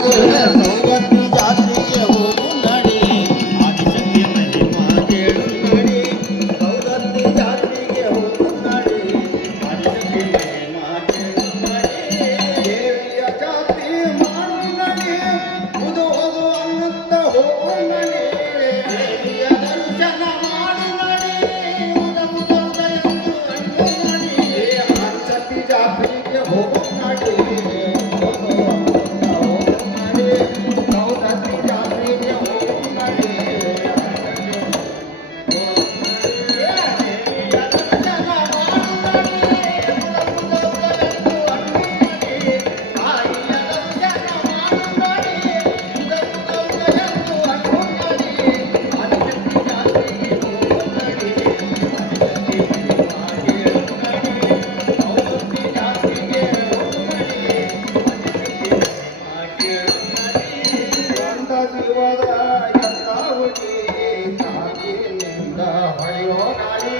ಸೌಗತ್ತಿ ಜಾತ್ರೆಗೆ ಹೋಗು ನಡಿ ಆದಿಶಕ್ತಿ ಮಹಿಮಾ ಕೇಳು ನಡಿ ಸೌಗತ್ತಿ ಜಾತ್ರೆಗೆ ಹೋಗು ನಡಿ ಆದಿಶಕ್ತಿ ಮಹಿಮಾ ಕೇಳು ನಡಿ ದೇವಿಯ ಜಾತ್ರೆ ಮಾಡು ನಡಿ ಮುದು ಹೋಗು ಅನ್ನುತ್ತ ಹೋಗು ನಡಿ ದೇವಿಯ ದರ್ಶನ ಮಾಡು ನಡಿ ಮುದ ಮುದ ಎಂದು ಅಂದು ನಡಿ ಆದಿಶಕ್ತಿ ಜಾತ್ರೆಗೆ ಹೋಗು ನಡಿ ಜೀವದ ಯಥಾವತಿ ಚಾಗಿನಿಂದ ಹೊಳೆಯೋ ನಾಡಿ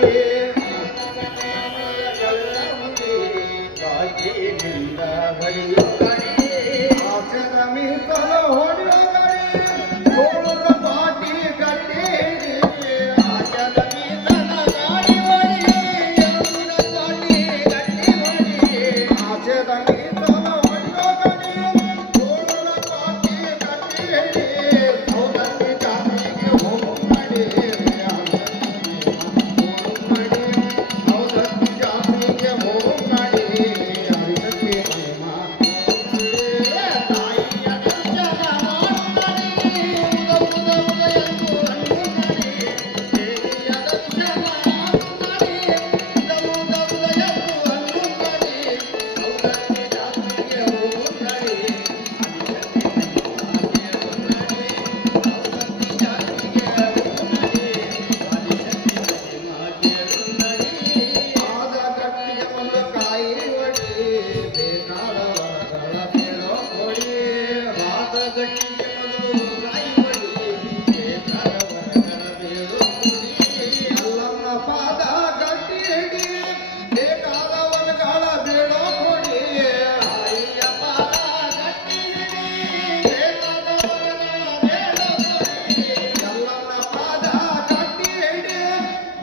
ಚಾಗಿನಿಂದ ಹೊಳೆಯೋ ನಾಡಿ ಆಸನ ಮೀಸಲ ಹೊಳೆಯೋ ನಾಡಿ ಸೋಳ ಪಾಟಿ ಗಟ್ಟಿ ಆಸನ ಮೀಸಲ ಗಾಡಿ ಹೊಡಿ ಯಮುನ ಪಾಟಿ ಗಟ್ಟಿ ಹೊಡಿ ಆಸನ ಮೀಸಲ ಹೊಳೆಯೋ ನಾಡಿ ಸೋಳ ಪಾಟಿ ಗಟ್ಟಿ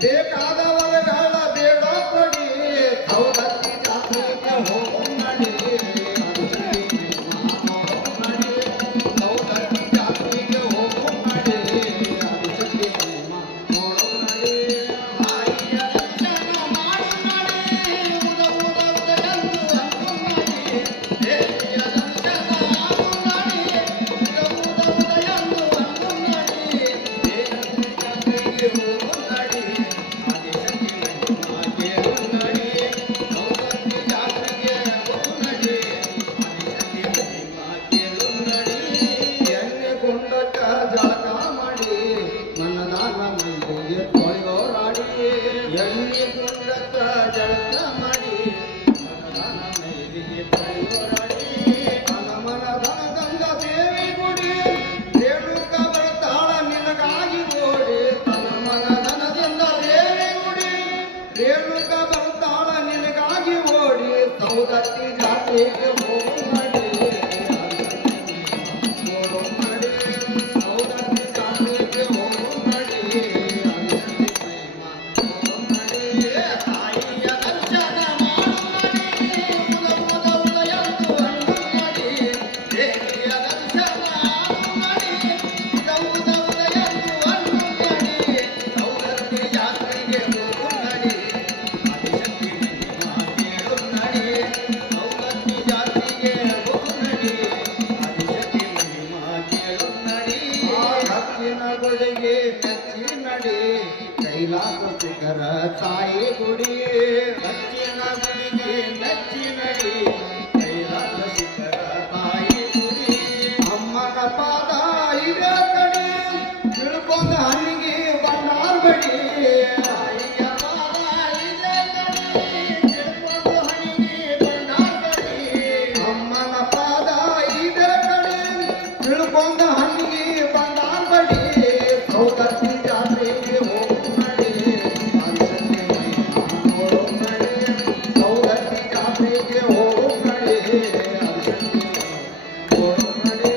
ಬೇಕಾದವರಗಳ ಬೇಡ ಕೊಡಿ ಸೌದತ್ತಿ ಜಾತ್ರೆಗೆ ಹೋಗೋ ನಡಿ ಸೌದತ್ತಿ ಜಾತ್ರೆಗೆ ಹೋಗೋ ನಡಿ ಆದಿಶಕ್ತಿ ಮಹಿಮಾ ನೋಡೋ ನಡಿ ತಾಯಿಯ ದರ್ಶನ ಮಾಡು ನಡಿ ಉದ ಉದ ಉದ ಎಂದು ಅಂದು ನಡಿ ದೇವಿಯ ದರ್ಶನ ಮಾಡು ನಡಿ ಉದ ಉದ ಉದ ಎಂದು ಅಂದು ನಡಿ ದೇವರ ಜಾತ್ರೆಗೆ ಹೋಗೋ ನಡಿ ಜಳಕ ಮಾಡಿ ನನ್ನ ದಾನ ಮೈಗೆ ತೊಳೆಯೋರಾಡಿ ಎಣ್ಣೆ ಗುಂಡಕ್ಕ ಜಳಕ ಮಾಡಿ ನನ್ನ ದಾನ ಮೈಗೆ ತೊಳೆಯೋರಾಡಿ ಹನುಮನ ಧನದಂಗ ದೇವಿ ಗುಡಿ ರೇಣುಕ ಬರ್ತಾಳ ನಿನಗಾಗಿ ಓಡಿ ಹನುಮನ ಧನದಿಂದ ದೇವಿ ಗುಡಿ ರೇಣುಕ ಬರ್ತಾಳ ನಿನಗಾಗಿ ಓಡಿ ಸೌದತ್ತಿ ಜಾತ್ರೆಗೆ ಹೋಗು ನಡಿ ಗುಡಿಗೆ ಮೆಚ್ಚಿ ನಡಿ ಕೈಲಾಸ ಶಿಖರ ತಾಯಿ ಗುಡಿ ದಕ್ಷಿಣ ಗುಡಿಗೆ ಮೆಚ್ಚಿ ನಡಿ ಕೈಲಾಸ ಶಿಖರ ತಾಯಿ ಗುಡಿ ಅಮ್ಮನ ಪಾದ ಇದೆ ಕಡಿ ತಿಳ್ಕೊಂಡ ಹಣ್ಣಿಗೆ ಬಂಡಾರ ಬಡಿ ತಾಯಿಯ ಪಾದ ಇದೆ ಕಡಿ ತಿಳ್ಕೊಂಡ ಹಣ್ಣಿಗೆ ಬಂಡಾರ ಬಡಿ ಅಮ್ಮನ ಪಾದ ಇದೆ ಕಡಿ ತಿಳ್ಕೊಂಡ ಹಣ್ಣಿಗೆ ಬಂಡಾರ ಬಡಿ ಸೌದತ್ತಿ ಜಾತ್ರೆಗೆ ಹೋಗು ನಡಿ ಆದಿಶಕ್ತಿ ಮಹಿಮಾ ನೋಡೋ ನಡಿ ಸೌದತ್ತಿ ಜಾತ್ರೆಗೆ ಹೋಗು ನಡಿ ಆದಿಶಕ್ತಿ ನೋಡೋ ನಡಿ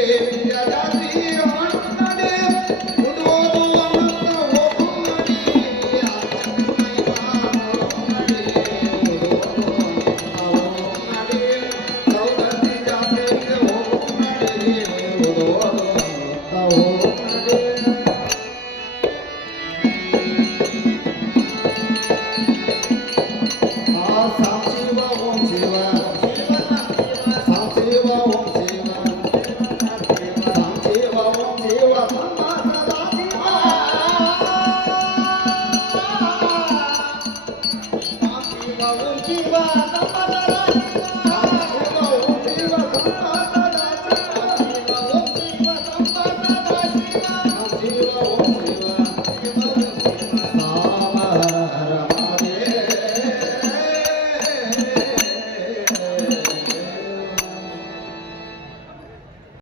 ದೇವಿಯ ಜಾತ್ರಿ ಮಾಡುತ್ತಾನೆ ಉದುವುದು ಅಮೃತ ಹೋಗುತ್ತಾನೆ ಸೌದತ್ತಿ ಜಾತ್ರೆಗೆ ಹೋಗುತ್ತಾನೆ ಉದುವುದು ಅಮೃತ ಹೋಗುತ್ತಾನೆ ಸಾಂ ಶಿವ ಓಂ ಶಿವ ಸಾಂ ಶಿವ ಓಂ ಶಿವ ಸಾಂ ಶಿವ ಓಂ ಶಿವ ಸಾಂ ಶಿವ ಓಂ ಶಿವ